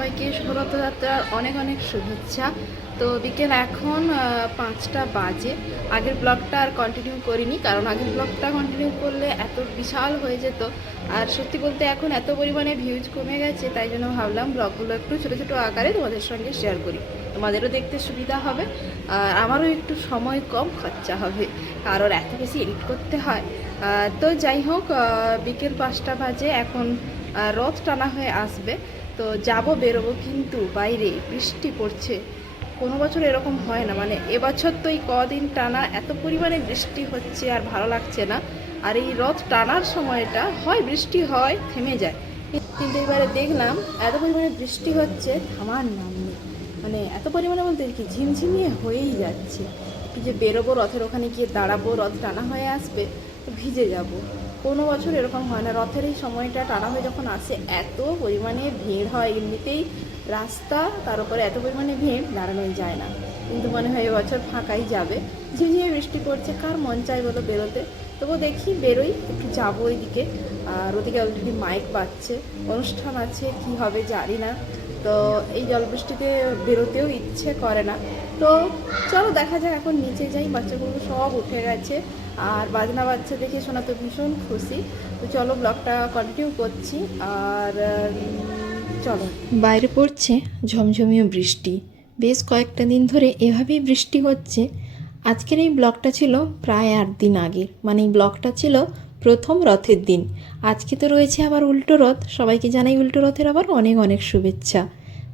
সবাইকে রথযাত্রার অনেক অনেক শুভেচ্ছা। তো বিকেল এখন 5টা বাজে। আগের ব্লগটা আর কন্টিনিউ করিনি, কারণ আগের ব্লগটা কন্টিনিউ করলে এত বিশাল হয়ে যেত। আর সত্যি বলতে এখন এত পরিমাণে ভিউজ কমে গেছে, তাই জন্য ভাবলাম ব্লগগুলো একটু ছোটো ছোটো আকারে তোমাদের সঙ্গে শেয়ার করি, তোমাদেরও দেখতে সুবিধা হবে আর আমারও একটু সময় কম খরচা হবে, কারণ এত বেশি এডিট করতে হয়। তো যাই হোক, বিকেল 5টা বাজে এখন রথ টানা হয়ে আসবে। তো যাব, বেরোবো, কিন্তু বাইরে বৃষ্টি পড়ছে। কোনো বছর এরকম হয় না, মানে এবছর তো এই কদিন টানা এত পরিমাণে বৃষ্টি হচ্ছে আর ভালো লাগছে না। আর এই রথ টানার সময়টা হয় বৃষ্টি হয়, থেমে যায়, কিন্তু এবারে দেখলাম এত পরিমাণে বৃষ্টি হচ্ছে, থামার নাম নেই। মানে এত পরিমাণে বলতে কি ঝিমঝিমিয়ে হয়েই যাচ্ছে। একটু যে বেরোবো, রথের ওখানে গিয়ে দাঁড়াবো, রথ টানা হয়ে আসবে, ভিজে যাব। কোনো বছর এরকম হয় না। রথের এই সময়টা টানা হয়ে যখন আসে এত পরিমাণে ভিড় হয়, এমনিতেই রাস্তা, তার উপরে এত পরিমাণে ভিড়, দাঁড়ানোই যায় না। কিন্তু মনে হয় এবছর ফাঁকাই যাবে। ঝিমঝিমে বৃষ্টি পড়ছে, কার মন চাই বলো বেরোতে? তবু দেখি বেরোই, একটু যাবো ওইদিকে। আর ওদিকে অলরেডি মাইক বাজছে, অনুষ্ঠান আছে, কি হবে জানি না। তো এই জলবৃষ্টিতে বেরোতেও ইচ্ছে করে না। তো চলো দেখা যাক, এখন নিচে যাই। বাচ্চাগুলো সব উঠে গেছে আর বাজনা বাচ্চা দেখে শোনা তো ভীষণ খুশি। তো চলো ব্লগটা কন্টিনিউ করছি। আর চলো, বাইরে পড়ছে ঝমঝমিয়ে বৃষ্টি, বেশ কয়েকটা দিন ধরে এভাবেই বৃষ্টি হচ্ছে। আজকের এই ব্লগটা ছিল প্রায় 8 দিন আগের, মানে এই ব্লগটা ছিল প্রথম রথের দিন। আজকে তো রয়েছে আবার উল্টো রথ, সবাইকে জানাই উল্টো রথের আবার অনেক অনেক শুভেচ্ছা।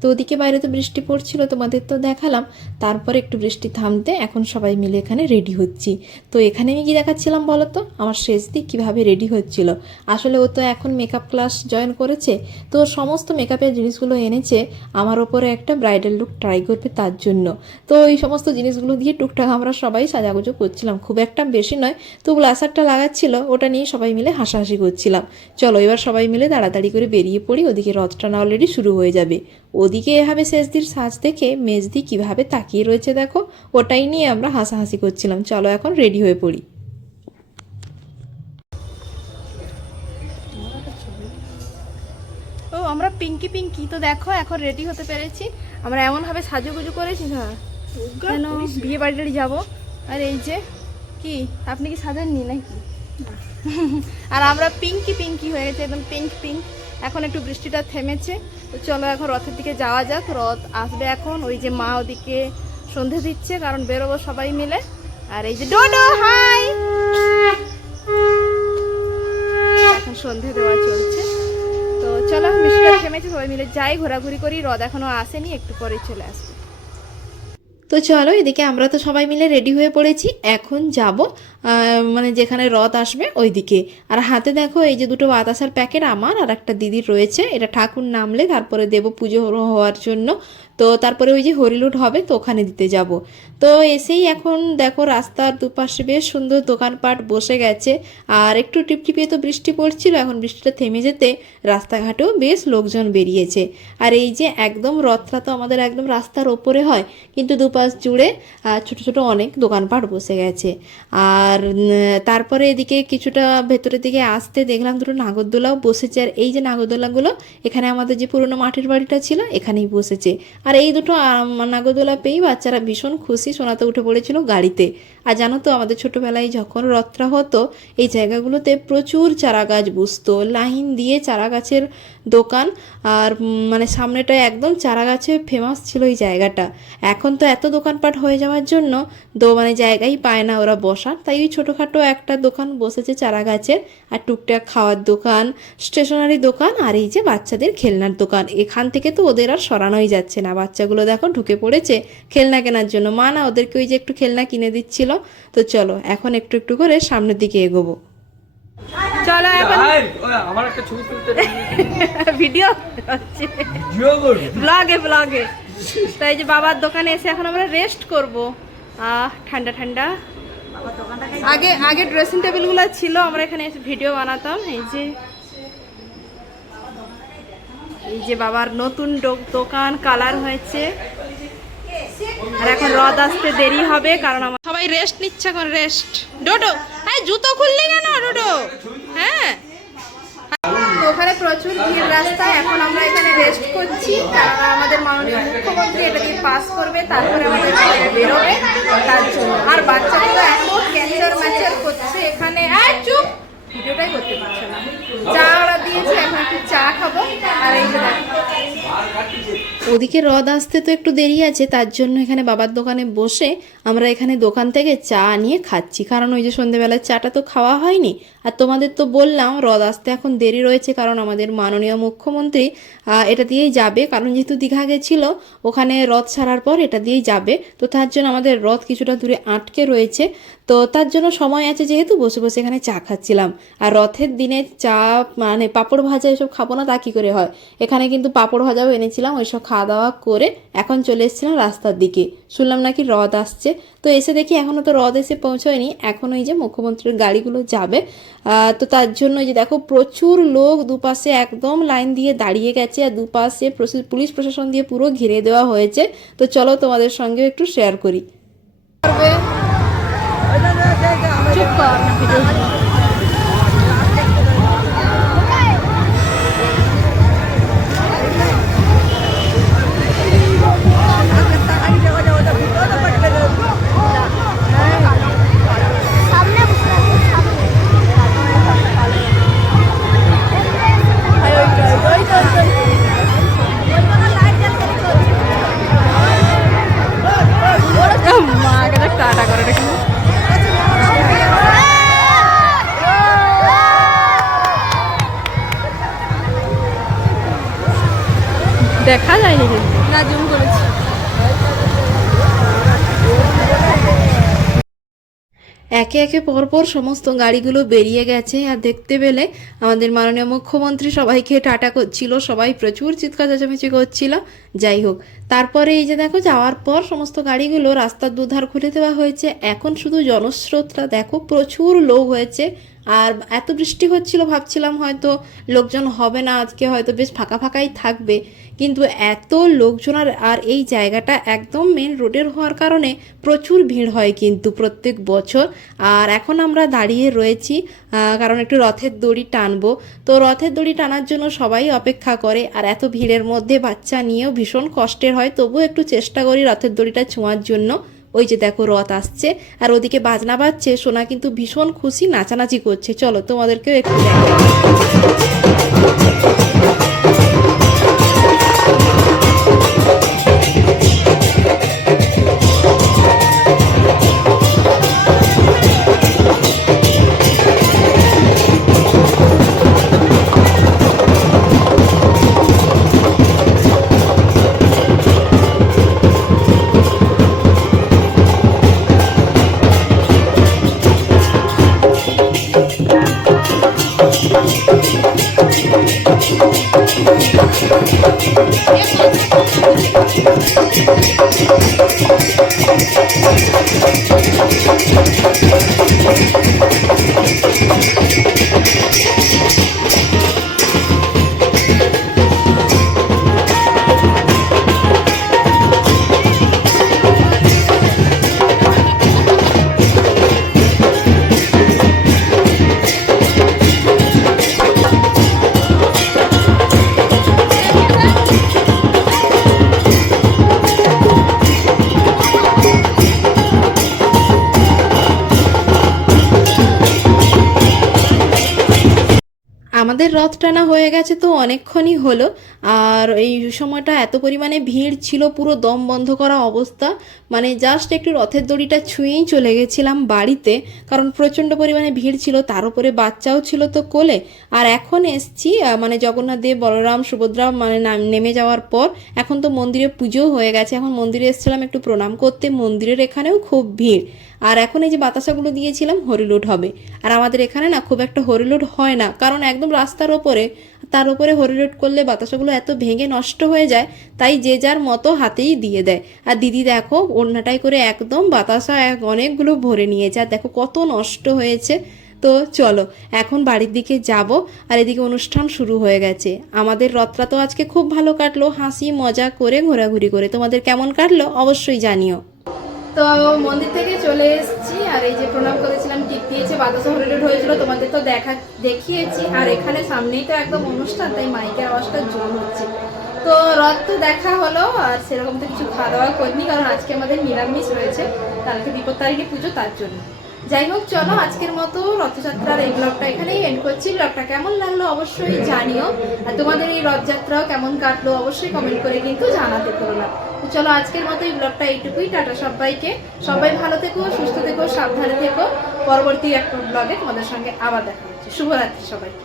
তো ওদিকে বাইরে তো বৃষ্টি পড়ছিল, তোমাদের তো দেখালাম। তারপর একটু বৃষ্টি থামতে এখন সবাই মিলে এখানে রেডি হচ্ছি। তো এখানে আমি কি দেখাচ্ছিলাম বলো তো, আমার শেষ দিক কীভাবে রেডি হচ্ছিল। আসলে ও তো এখন মেকআপ ক্লাস জয়েন করেছে, তো সমস্ত মেকআপের জিনিসগুলো এনেছে আমার ওপরে একটা ব্রাইডাল লুক ট্রাই করবে তার জন্য। তো এই সমস্ত জিনিসগুলো দিয়ে টুকটাক আমরা সবাই সাজাগুজো করছিলাম, খুব একটা বেশি নয়। তো ব্লাসারটা লাগাচ্ছিল, ওটা নিয়ে সবাই মিলে হাসাহাসি করছিলাম। চলো এবার সবাই মিলে তাড়াতাড়ি করে বেরিয়ে পড়ি, ওদিকে রথ টানা অলরেডি শুরু হয়ে যাবে। ওদিকে এভাবে শেষদির সাজ দেখে মেজদি কিভাবে তাকিয়ে রয়েছে দেখো, ওটাই নিয়ে আমরা হাসাহাসি করছিলাম। চলো এখন রেডি হয়ে পড়ি। ও আমরা পিঙ্কি পিঙ্কি তো দেখো এখন রেডি হতে পেরেছি। আমরা এমনভাবে সাজুগুজু করেছি না কেন বিয়ে বাড়ি যাবো। আর এই যে কি, আপনি কি সাজাননি নাকি? আর আমরা পিঙ্কি পিঙ্কি হয়ে গেছে, একদম পিঙ্ক পিঙ্ক। এখন একটু বৃষ্টিটা থেমেছে, তো চলো এখন রথের দিকে যাওয়া যাক। রথ আসবে এখন, ওই যে মা ওদিকে সন্ধে দিচ্ছে, কারণ বেরোবো সবাই মিলে। আর এই যে ডোডো হাই, এখন সন্ধে দেওয়া চলছে। তো চলো বৃষ্টিটা থেমেছে, সবাই মিলে যাই, ঘোরাঘুরি করি। রথ এখনো আসেনি, একটু পরে চলে আসবে। তো চলো এদিকে আমরা তো সবাই মিলে রেডি হয়ে পড়েছি, এখন যাব মানে যেখানে রথ আসবে ওই দিকে। আর হাতে দেখো এই যে দুটো বাতাসার প্যাকেট আমার আর একটা দিদির রয়েছে, এটা ঠাকুর নামলে তারপরে দেব পুজো হওয়ার জন্য। তো তারপরে ওই যে হরিলুট হবে, তো ওখানে দিতে যাব। তো এসেই এখন দেখো রাস্তার দুপাশে বেশ সুন্দর দোকানপাট বসে গেছে। আর একটু টিপটিপিয়ে তো বৃষ্টি পড়ছিল, এখন বৃষ্টিটা থেমে যেতে রাস্তাঘাটেও বেশ লোকজন বেরিয়েছে। আর এই যে একদম রথটা তো আমাদের একদম রাস্তার ওপরে হয়, কিন্তু দুপাশ জুড়ে ছোট ছোট অনেক দোকানপাট বসে গেছে। আর তারপরে এদিকে কিছুটা ভেতরের দিকে আসতে দেখলাম দুটো নাগরদোলাও বসেছে। আর এই যে নাগরদোলাগুলো এখানে আমাদের যে পুরনো মাটির বাড়িটা ছিল এখানেই বসেছে। আর এই দুটো নাগরদোলা পেয়েই বাচ্চারা ভীষণ খুশি, সোনাতে উঠে পড়েছিল গাড়িতে। আর জানো তো আমাদের ছোটোবেলায় যখন রথটা হতো এই জায়গাগুলোতে প্রচুর চারা গাছ বসতো, লাইন দিয়ে চারা গাছের দোকান। আর মানে সামনেটায় একদম চারা গাছে ফেমাস ছিল এই জায়গাটা। এখন তো এত দোকানপাট হয়ে যাওয়ার জন্য মানে জায়গাই পায় না ওরা বসার, তাই ওই ছোটোখাটো একটা দোকান বসেছে চারা গাছের। আর টুকটাক খাওয়ার দোকান, স্টেশনারি দোকান, আর এই যে বাচ্চাদের খেলনার দোকান। এখান থেকে তো ওদের আর সরানোই যাচ্ছে না, বাচ্চাগুলো দেখো ঢুকে পড়েছে খেলনা কেনার জন্য। মা না ওদেরকে ওই যে একটু খেলনা কিনে দিচ্ছিল। তো চলো এখন একটু একটু করে সামনের দিকে এগোবো। চলো এখন আমার একটা ছবি তুলতে ভিডিও হচ্ছে, ব্লগে ব্লগে। তাই যে বাবার দোকানে এসে এখন আমরা রেস্ট করব। ঠান্ডা ঠান্ডা। আগে আগে ড্রেসিং টেবিলগুলো ছিল, আমরা এখানে এসে ভিডিও বানাতাম। এই যে বাবার নতুন দোকান কালার হয়েছে। আর এখন রথ আসতে দেরি হবে, কারণ আমার সবাই রেস্ট নিচ্ছে এখন, রেস্ট। ডোডো হ্যাঁ জুতো খুললি কেন ডোডো? হ্যাঁ ওখানে প্রচুর ভিড় রাস্তায়, এখন আমরা এখানে রেস্ট করছি, কারণ পাস করবে তারপরে আমাদের বেরোবে, তার জন্য। আর বাচ্চাগুলো এত ক্যাচার ম্যাচার করছে এখানে, চুপ, ভিডিওটাই করতে পারছে না। চা ওরা দিয়েছে, এখন একটু চা খাবো। আর এই যে ওদিকে রথ আসতে তো একটু দেরি আছে, তার জন্য এখানে বাবার দোকানে বসে আমরা এখানে দোকান থেকে চা নিয়ে খাচ্ছি, কারণ ওই যে সন্ধ্যেবেলার চাটা তো খাওয়া হয়নি। আর তোমাদের তো বললাম রথ আসতে এখন দেরি রয়েছে, কারণ আমাদের মাননীয় মুখ্যমন্ত্রী এটা দিয়েই যাবে, কারণ যেহেতু দীঘা গেছিলো ওখানে রথ ছাড়ার পর এটা দিয়েই যাবে। তো তার জন্য আমাদের রথ কিছুটা দূরে আটকে রয়েছে, তো তার জন্য সময় আছে যেহেতু বসে বসে এখানে চা খাচ্ছিলাম। আর রথের দিনে চা মানে পাঁপড় ভাজা এসব খাবো না তা কী করে হয়, এখানে কিন্তু পাঁপড় ভাজাও এনেছিলাম। ওইসব খাওয়া দাওয়া করে এখন চলে এসেছিলাম রাস্তার দিকে, শুনলাম নাকি রথ আসছে। তো এসে দেখি এখনও তো রথ এসে পৌঁছয়নি, এখন ওই যে মুখ্যমন্ত্রীর গাড়িগুলো যাবে। তো তার জন্য যে দেখো প্রচুর লোক দুপাশে একদম লাইন দিয়ে দাঁড়িয়ে গেছে, আর দুপাশে পুলিশ প্রশাসন দিয়ে পুরো ঘিরে দেওয়া হয়েছে। তো চলো তোমাদের সঙ্গে একটু শেয়ার করি। চুপ কর না, ভিডিও টাটা করে রেখে দেখা যায়নি কিন্তু না, জুম করেছি। একে একে পরপর সমস্ত গাড়িগুলো বেরিয়ে গেছে, আর দেখতে পেলে আমাদের মাননীয় মুখ্যমন্ত্রী সবাইকে টাটা করছিল, সবাই প্রচুর চিৎকার চেঁচামেচি করছিল। যাই হোক, তারপরে এই যে দেখো যাওয়ার পর সমস্ত গাড়িগুলো রাস্তার দুধার খুলে দেওয়া হয়েছে। এখন শুধু জনস্রোতটা দেখো, প্রচুর লোক হয়েছে। আর এত বৃষ্টি হচ্ছিল ভাবছিলাম হয়তো লোকজন হবে না আজকে, হয়তো বেশ ফাঁকা ফাঁকাই থাকবে, কিন্তু এত লোকজন। আর এই জায়গাটা একদম মেন রোডের হওয়ার কারণে প্রচুর ভিড় হয় কিন্তু প্রত্যেক বছর। আর এখন আমরা দাঁড়িয়ে রয়েছি কারণ একটু রথের দড়ি টানবো। তো রথের দড়ি টানার জন্য সবাই অপেক্ষা করে, আর এত ভিড়ের মধ্যে বাচ্চা নিয়েও ভীষণ কষ্টের হয়, তবুও একটু চেষ্টা করি রথের দড়িটা ছোঁয়ার জন্য। ওই যে দেখো রথ আসছে, আর ওদিকে বাজনা বাজছে, সোনা কিন্তু ভীষণ খুশি, নাচানাচি করছে। চলো তোমাদেরকেও একটু আমাদের রথ টানা হয়ে গেছে তো অনেকক্ষণই হলো। আর এই সময়টা এত পরিমাণে ভিড় ছিল, পুরো দম বন্ধ করা অবস্থা, মানে জাস্ট একটু রথের দড়িটা ছুঁয়েই চলে গেছিলাম বাড়িতে, কারণ প্রচণ্ড পরিমাণে ভিড় ছিল, তার উপরে বাচ্চাও ছিল তো কোলে। আর এখন এসছি মানে জগন্নাথ দেব, বলরাম, সুভদ্রা মানে নেমে যাওয়ার পর এখন তো মন্দিরে পুজোও হয়ে গেছে, এখন মন্দিরে এসেছিলাম একটু প্রণাম করতে, মন্দিরের এখানেও খুব ভিড়। আর এখন এই যে বাতাসাগুলো দিয়েছিলাম হরিলুট হবে, আর আমাদের এখানে না খুব একটা হরিলুট হয় না, কারণ একদম রাস্তার ওপরে, তার উপরে হরিলুট করলে বাতাসাগুলো এত ভেঙে নষ্ট হয়ে যায়, তাই যে যার মতো হাতেই দিয়ে দেয়। আর দিদি দেখো ওড়নাটাই করে একদম বাতাসা অনেকগুলো ভরে নিয়েছে, আর দেখো কত নষ্ট হয়েছে। তো চলো এখন বাড়ির দিকে যাব। আর এদিকে অনুষ্ঠান শুরু হয়ে গেছে। আমাদের রথটা তো আজকে খুব ভালো কাটলো, হাসি মজা করে ঘোরাঘুরি করে। তোমাদের কেমন কাটলো অবশ্যই জানিও। তো মন্দির থেকে চলে এসেছি, আর এই যে প্রণাম করেছিলাম টিপ দিয়েছে, বাতাসা হলিডে হয়েছিল, তোমাদের তো দেখিয়েছি। আর এখানে সামনেই তো একদম অনুষ্ঠান, তাই মাইকের আওয়াজটা জোর হচ্ছে। তো রথ তো দেখা হলো, আর সেরকম তো কিছু খাওয়া দাওয়া করিনি, কারণ আজকে আমাদের নিরামিষ রয়েছে, কালকে বিপত্তারিণী পুজো, তার জন্য। যাই হোক, চলো আজকের মতো রথযাত্রার এই ব্লগটা এখানেই এন্ড করছি। ব্লগটা কেমন লাগলো অবশ্যই জানিও, আর তোমাদের এই রথযাত্রাও কেমন কাটলো অবশ্যই কমেন্ট করে কিন্তু জানাতে ভুলো না। তো চলো আজকের মতো এই ব্লগটা এইটুকুই। টাটা সবাইকে, সবাই ভালো থেকো, সুস্থ থেকো, সাবধানে থেকো। পরবর্তী একটা ব্লগে তোমাদের সঙ্গে আবার দেখা হচ্ছে। শুভরাত্রি সবাইকে।